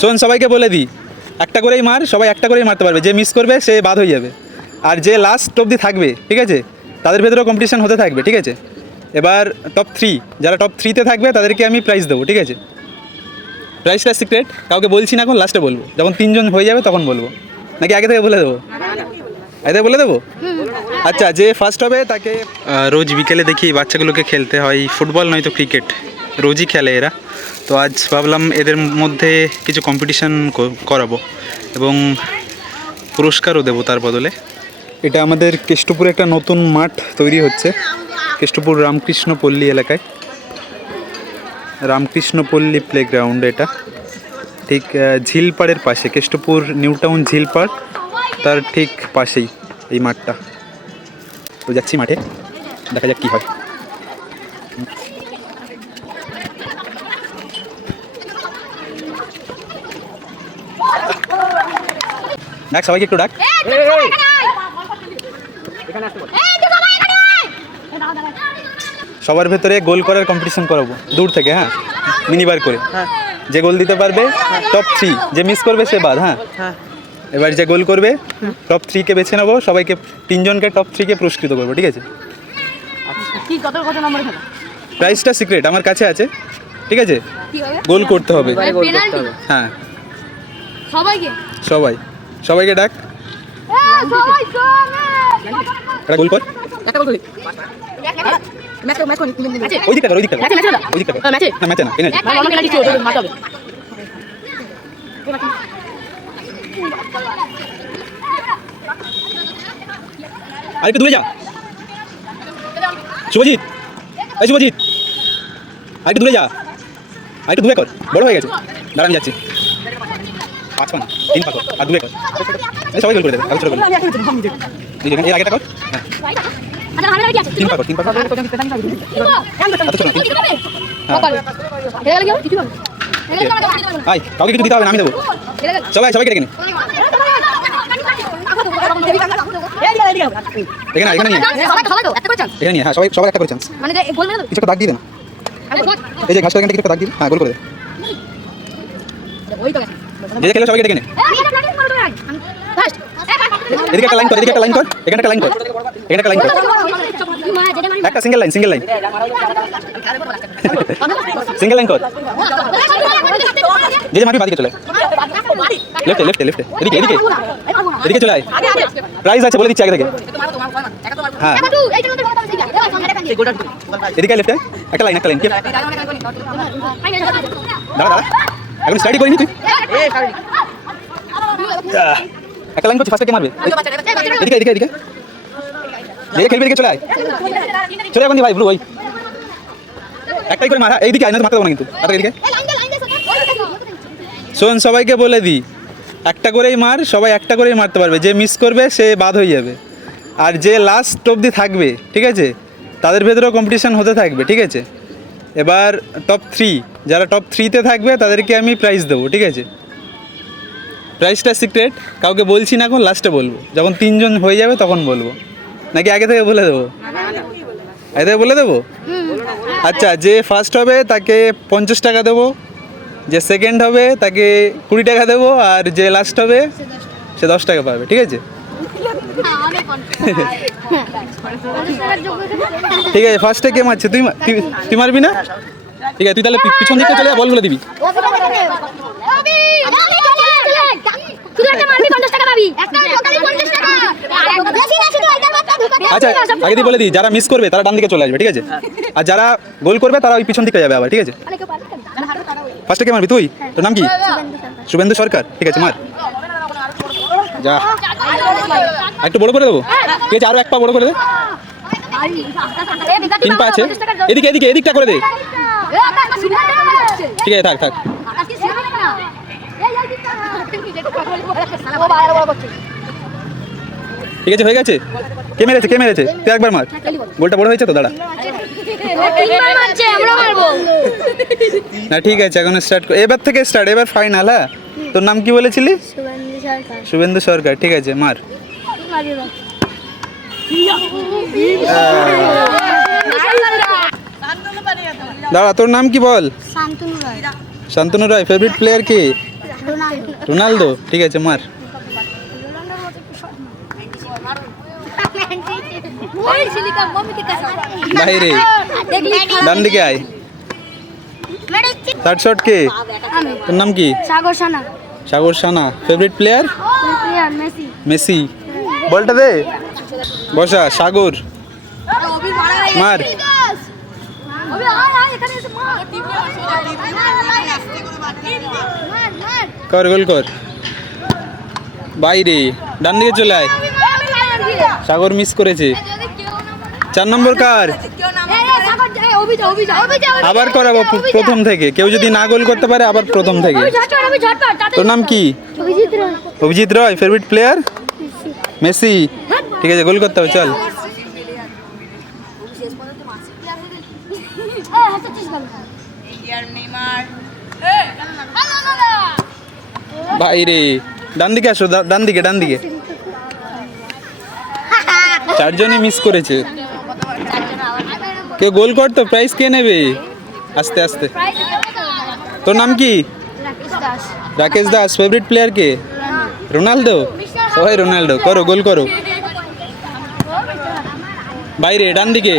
শোন, সবাইকে বলে দিই, একটা করেই মার, সবাই একটা করেই মারতে পারবে। যে মিস করবে, সে বাদ হয়ে যাবে। আর যে লাস্ট অবধি থাকবে, ঠিক আছে? তাদের ভেতরেও কম্পিটিশান হতে থাকবে, ঠিক আছে? এবার টপ থ্রি যারা টপ থ্রিতে থাকবে, তাদেরকে আমি প্রাইজ দেবো, ঠিক আছে? প্রাইসটা সিক্রেট কাউকে বলছি না এখন লাস্টে বলব। যখন তিনজন হয়ে যাবে, তখন বলব। নাকি আগে থেকে বলে দেবো? আগে থেকে বলে দেবো? আচ্ছা যে ফার্স্ট হবে, তাকে রোজ বিকেলে দেখি বাচ্চাগুলোকে খেলতে হয়। ফুটবল নয়তো ক্রিকেট রোজই খেলে এরা। তো আজ ভাবলাম এদের মধ্যে কিছু কম্পিটিশন করাবো এবং পুরস্কারও দেবো তার বদলে। এটা আমাদের কেষ্টপুরে একটা নতুন মাঠ তৈরি হচ্ছে, কেষ্টপুর রামকৃষ্ণ পল্লী এলাকায়। রামকৃষ্ণপল্লী প্লেগ্রাউন্ড এটা। ঠিক ঝিলপাড়ের পাশে, কেষ্টপুর নিউ টাউন ঝিলপাড়, তার ঠিক পাশেই এই মাঠটা। তো যাচ্ছি মাঠে, দেখা যাক কী হয়। ডাক সবাইকে একটু ডাক। সবার ভেতরে গোল করার কম্পিটিশন করাবো। দূর থেকে হ্যাঁ? মিনিবার করে। যে গোল দিতে পারবে টপ থ্রি যে মিস করবে সে বাদ হ্যাঁ? এবার যে গোল করবে টপ থ্রিকে বেছে নেব সবাইকে তিনজনকে টপ থ্রিকে পুরস্কৃত করব ঠিক আছে? কি কত কত নম্বরে খেলা প্রাইসটা সিক্রেট আমার কাছে আছে ঠিক আছে? কি হবে? গোল করতে হবে। হ্যাঁ। সবাইকে? সবাই। সবাইকে ডাক। সবাই একটা গোল কর। একটা বল ম্যাচ ম্যাচ কোন ম্যাচে ওই দিকটা ওই দিকটা কর। ম্যাচে ম্যাচে ওই দিকটা কর। না ম্যাচে। না পেনাল্টি অন্য পেনাল্টি ছিল ওটা হবে। আর একটু দূরে যা। শুভজিৎ। এই শুভজিৎ। আর একটু দূরে যা। আর একটু দূরে কর। বড় হয়ে গেছে। দাঁড়ান যাচ্ছি। পাঁচ না তিন পা আর দূরে কর সবাই গোল করে দেবে আগে ছোট করে এই যেখানে এর আগেটা কর। হ্যাঁ। তিন পা তিন পা কর এত ছোট না, তিন হেরে গেল কি হবে আয় কাউকে কিছু দিতে হবে আমি দেবো। সবাই, সবাইকে ডেকে নে। এখানে এখানে নিয়ে হ্যাঁ সবাই একটা করে চান্স গোল কিছু দাগ দিয়ে দে না এই যে, ঘাসটা দাগ দিয়ে হ্যাঁ গোল করে দে। যে যে খেলে সবাইকে ডেকে নে ফার্স্ট এদিকে একটা লাইন কর এদিকে একটা লাইন কর এখানে একটা লাইন কর এখানে একটা লাইন কর একটা single line single line single line কর যে যে মারবি বাদিকে চলে লেফটে লেফটে লেফটে এদিকে এদিকে এদিকে চলে আয় প্রাইস আছে বলে দিচ্ছি আগে থেকে হ্যাঁ এদিকে লেফটে একটা লাইন একটা লাইন দাঁড়া দাঁড়া এখন স্টাডি করিনি তুই? একটা লাইন করছি ফার্স্টে কে মারবে? এদিকে এদিকে এদিকে। এদিকে খেলবে এদিকে চলে আয়। চলে এখন ভাই ব্লু ওই। একটাই করে মারা এইদিকে আয় না মারতে দেবো না কিন্তু। আর এদিকে। শোন সবাইকে বলে দিই একটা করেই মার সবাই একটা করেই মারতে পারবে। যে মিস করবে সে বাদ হয়ে যাবে। আর যে লাস্ট অবধি থাকবে ঠিক আছে তাদের ভেতরেও কম্পিটিশান হতে থাকবে ঠিক আছে? এবার টপ থ্রি যারা টপ থ্রিতে থাকবে, তাদেরকে আমি প্রাইজ দেবো, ঠিক আছে? প্রাইসটা সিক্রেট কাউকে বলছি না এখন লাস্টে বলব। যখন তিনজন হয়ে যাবে, তখন বলব। নাকি আগে থেকে বলে দেবো? আগে থেকে বলে দেবো? আচ্ছা যে ফার্স্ট হবে, তাকে পঞ্চাশ টাকা দেবো। যে সেকেন্ড হবে, তাকে কুড়ি টাকা দেবো। আর যে লাস্ট হবে, সে দশ টাকা পাবে, ঠিক আছে? ঠিক আছে ফার্স্টে কে মারছে? তুই তুই- মারবি না? ঠিক আছে তুই তাহলে পিছন দিকে চলে বলগুলো দিবি। আচ্ছা আগে দিয়ে বলে দিই যারা মিস করবে তারা ডান দিকে চলে আসবে ঠিক আছে? আর যারা গোল করবে তারা ওই পিছন দিকে যাবে আবার ঠিক আছে? ফার্স্টে কে মারবি তুই? তোর নাম কি? শুভেন্দু সরকার? ঠিক আছে মার। যা। একটু বড় করে দেবো? ঠিক আছে, আরও এক পা বড় করে দে। তিন পা আছে। এদিকে এদিকে, এদিকটা করে দে। ঠিক আছে, থাক থাক। ঠিক আছে, হয়ে গেছে? কে মেরেছে কে মেরেছে? তুই একবার মার। গোলটা বড় হয়েছে তো? দাঁড়া। না, ঠিক আছে, এখন স্টার্ট এবার থেকে স্টার্ট এবার ফাইনাল হ্যাঁ? তোর নাম কি বলেছিলি? শুভেন্দু সরকার ঠিক আছে মার। দাঁড়া তোর নাম কি বল? শান্তনু রায়। ফেভারিট প্লেয়ার কে? রোনালদো। ঠিক আছে মার। বাইরে। ডান দিকে আয় থার্ড শট কে? তোর নাম কি? Sagar Sana. Sagar Sana favourite player Messi. বলটা দে। বসা সাগর। মার। কর গোল কর। বাইরে ডান দিকে চলে আয়। সাগর মিস করেছে। চার নম্বর কার? আবার করাবো প্রথম থেকে। কেউ যদি না গোল করতে পারে আবার প্রথম থেকে। তোর নাম কি? Abhijit Roy. Favourite player Messi. ঠিক আছে গোল করতে হবে চল। বাইরে ডান দিকে আসো ডান দিকে ডান দিকে। চারজনই মিস করেছে। কেউ গোল করতো? প্রাইস কে নেবে? আস্তে আস্তে। তোর নাম কি? রাকেশ দাস। ফেভারিট প্লেয়ার কে? রোনালদো? সবাই রোনালদো। করো, গোল করো। বাইরে, ডান দিকে।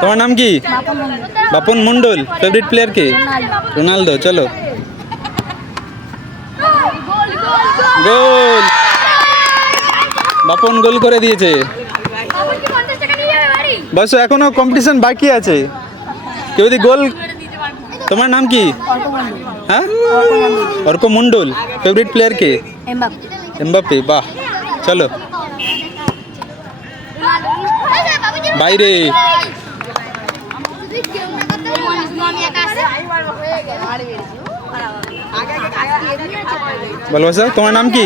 তোমার নাম কি? বাপন মন্ডল ফেভারিট প্লেয়ার কে? রোনালদো। চলো। গোল! বাপন গোল করে দিয়েছে। বসো এখনও কম্পিটিশন বাকি আছে। কেউ যদি গোল তোমার নাম কি? হ্যাঁ? অর্ক মন্ডল ফেভারিট প্লেয়ার কে এমবাপে বাহ। চলো। বাইরে। বল বসা তোমার নাম কি?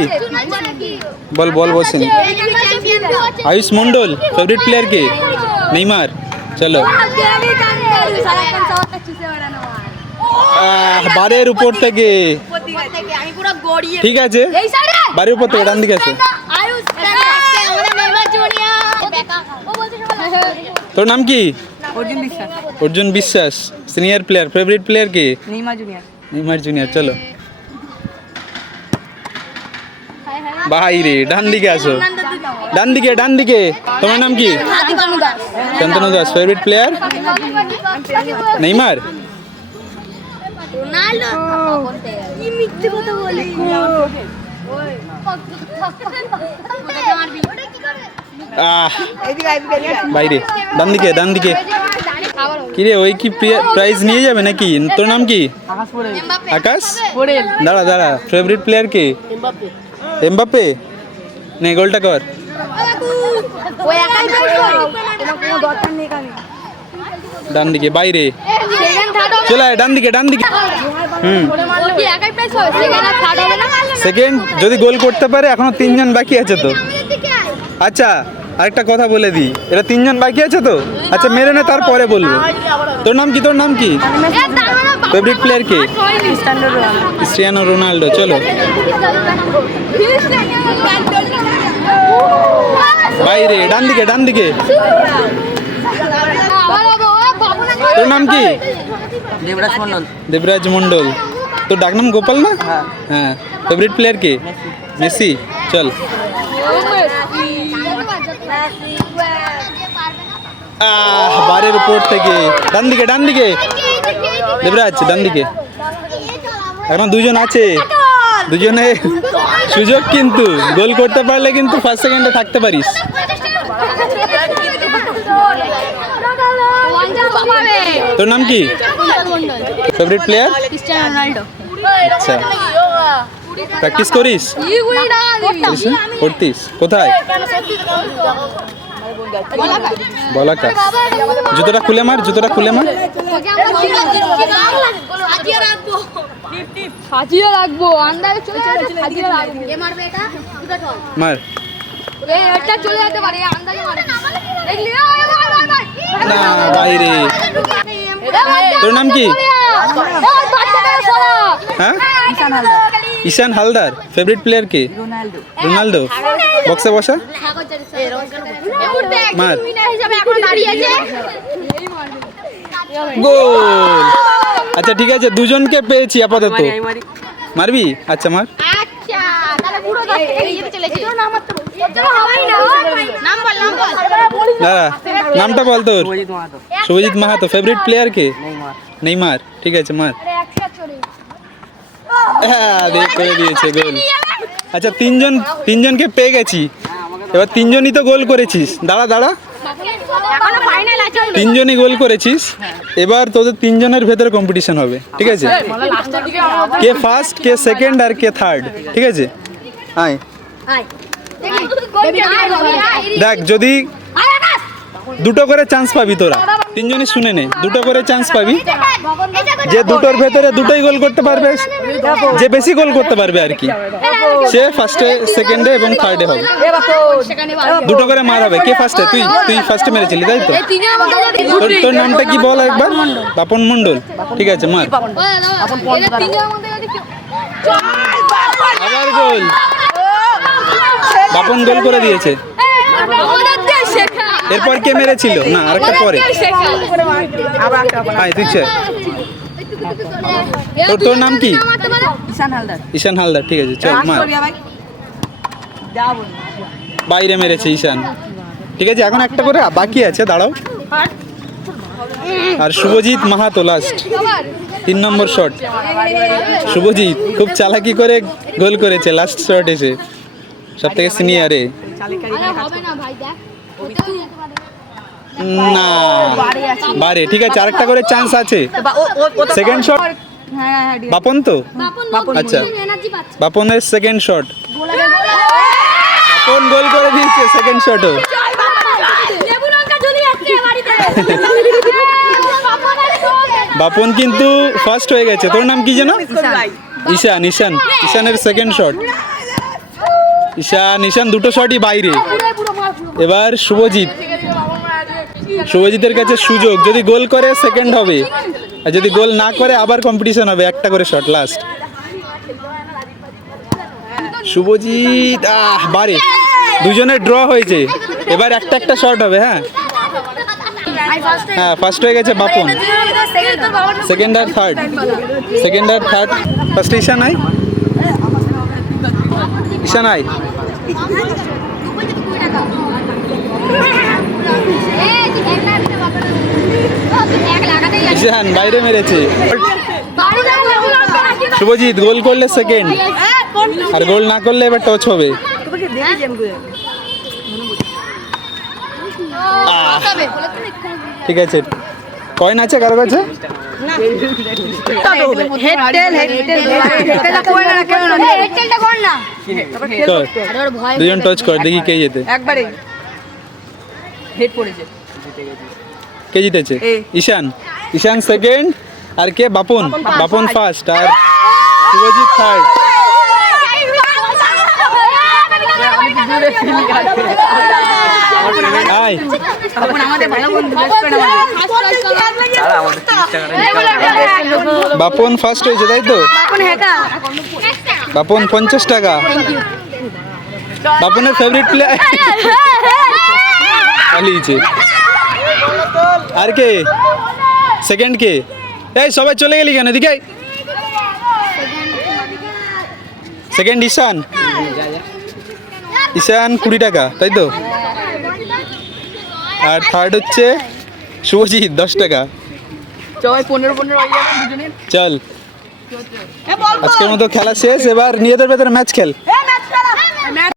বল বল বসেন। আয়ুষ মন্ডল ফেভারিট প্লেয়ার কে? নেইমার চলো। বারের উপর থেকে। ঠিক আছে। বাড়ির উপর থেকে ডান দিকে সবাই তোর নাম কি? Arjun Biswas. Senior player favourite player কে? নেইমার জুনিয়র চলো। বাইরে ডান দিকে আসো। ডান দিকে ডান দিকে তোমার নাম কি? Shantanu Das favourite player Neymar? Ronaldo কি মিথ্যে কথা বলে আহ বাইরে ডান দিকে ডান দিকে কিরে ওই কি প্রাইজ নিয়ে যাবে নাকি? তোর নাম কি? আকাশ? দাঁড়া দাঁড়া। ফেভারিট প্লেয়ার কে? এমবাপ্পে? নে গোলটা কর। ওই একাই তোমার কোনো দরকার নেই এখানে ডান দিকে বাইরে। চলে আয়, ডান দিকে ডান দিকে হুম। সেকেন্ড যদি গোল করতে পারে এখনও তিনজন বাকি আছে তো। আচ্ছা আরেকটা কথা বলে দিই। এটা তিনজন বাকি আছে তো? আচ্ছা মেরে নে তারপরে বলব। তোর নাম কি তোর নাম কি? ফেভারিট প্লেয়ার কে? ক্রিস্টিয়ানো রোনাল্ডো চলো। বাইরে ডান দিকে ডান দিকে। তোর নাম কি? দেবরাজ মন্ডল দেবরাজ মন্ডল তোর ডাকনাম গোপাল না? হ্যাঁ। ফেভারিট প্লেয়ার কে? মেসি। চল। বারের উপর থেকে। ডান দিকে ডান দিকে। দেবরাজ ডান দিকে। এখন দুজন আছে। দুজনে সুযোগ কিন্তু গোল করতে পারলে কিন্তু ফার্স্ট সেকেন্ডে থাকতে পারিস। তোর নাম কি? ফেভারিট প্লেয়ার আচ্ছা। প্র্যাকটিস করিস? করিস করতিস? কোথায়? বলাকা জুতোটা খুলে মার জুতোটা খুলে মার। সাজিয়ে রাখব আন্দাজে চলে যাবে সাজিয়ে রাখব মার। এই এটা চলে যেতে পারে আন্দাজে মারে দেখলি এ। না বাইরে। এ, তোর নাম কি? এ। হ্যাঁ? ঈশান হালদার। ফেভারিট প্লেয়ার কে? রোনাল্ডো রোনাল্ডো বক্সে বসা? মার। হিসাবে এখন দাঁড়িয়ে আছে গোল। আচ্ছা ঠিক আছে দুজনকে পেয়েছি আপাতত। মারবি? আচ্ছা মার। আচ্ছা নামটা বল তোর। শুভজিৎ মাহাতো। ফেভারিট প্লেয়ার কে? নেইমার। ঠিক আছে মার। হ্যাঁ দেখ করে দিয়েছে গোল। আচ্ছা তিনজন তিনজনকে পেয়ে গেছি। এবার তিনজনই তো গোল করেছিস। দাঁড়া দাঁড়া। তিনজনই গোল করেছিস। এবার তোদের তিনজনের ভেতরে কম্পিটিশন হবে ঠিক আছে? কে ফার্স্ট কে সেকেন্ড আর কে থার্ড ঠিক আছে? আয়। দেখ যদি দুটো করে চান্স পাবি তোরা। তিনজনই শুনে নে, দুটো করে চান্স পাবি। যে দুটোর ভেতরে দুটোই গোল করতে পারবে, যে বেশি গোল করতে পারবে আর কি। সে ফার্স্টে সেকেন্ডে এবং থার্ডে হবে। দুটো করে মার হবে। কে ফার্স্টে তুই তুই ফার্স্টে মেরেছিলি, তাই তো? তোর নামটা কি বল একবার? বাপন মন্ডল ঠিক আছে, মার। গোল বাপন গোল করে দিয়েছে। এরপর কে মেরেছিল? না আরেকটা পরে। তুই তোর তোর নাম কি? ঈশান হালদার। ঈশান হালদার ঠিক আছে চল মার। বাইরে মেরেছে ঈশান। ঠিক আছে এখন একটা করে বাকি আছে দাঁড়াও। আর শুভজিৎ মাহাতো লাস্ট তিন নম্বর শট শুভজিৎ খুব চালাকি করে গোল করেছে লাস্ট শট এসে। সব থেকে সিনিয়রে আরে হবে না। বারে ঠিক আছে আরেকটা করে চান্স আছে। সেকেন্ড শট হ্যাঁ হ্যাঁ হ্যাঁ বাপন তো? আচ্ছা। বাপনের সেকেন্ড শট বাপন গোল করে দিয়েছে সেকেন্ড শটও বাপন কিন্তু ফার্স্ট হয়ে গেছে। তোর নাম কি যেন? ঈশান। ঈশান। ঈশানের সেকেন্ড শট ঈশান ঈশান দুটো শটই বাইরে। এবার শুভজিৎ। শুভজিতের কাছে সুযোগ। যদি গোল করে সেকেন্ড হবে। আর যদি গোল না করে, আবার কম্পিটিশন হবে, একটা করে শট লাস্ট শুভজিৎ, আহ, বারে। দুজনের ড্র হয়েছে। এবার একটা একটা শট হবে হ্যাঁ? হ্যাঁ ফার্স্ট হয়ে গেছে বাপন। সেকেন্ড আর থার্ড সেকেন্ড আর থার্ড ফার্স্ট ঈশান আই ঈশান আই ঈশান বাইরে মেরেছে। শুভজিৎ গোল করলে সেকেন্ড আর গোল না করলে এবার টচ হবে। ঠিক আছে। কয়েন আছে কারও কাছে? দুজন টচ কর দেখি কে যেতে একবারে। হেড পড়েছে কে জিতেছে? ঈশান। ঈশান সেকেন্ড আর কে? বাপন। বাপন ফার্স্ট আর শুভজিৎ থার্ড আয়। বাপন ফার্স্ট হয়েছে তাই তো? বাপন পঞ্চাশ টাকা। বাপনের ফেভারিট প্লেয়ার পালিয়েছে। আর কে? সেকেন্ড কে? এই সবাই চলে গেলি কেন? এদিকে সেকেন্ড ঈশান। ঈশান কুড়ি টাকা তাই তো? আর থার্ড হচ্ছে শুভজিৎ দশ টাকা। চল আজকের মতো খেলা শেষ এবার নিজেদের ভেতরে ম্যাচ খেল।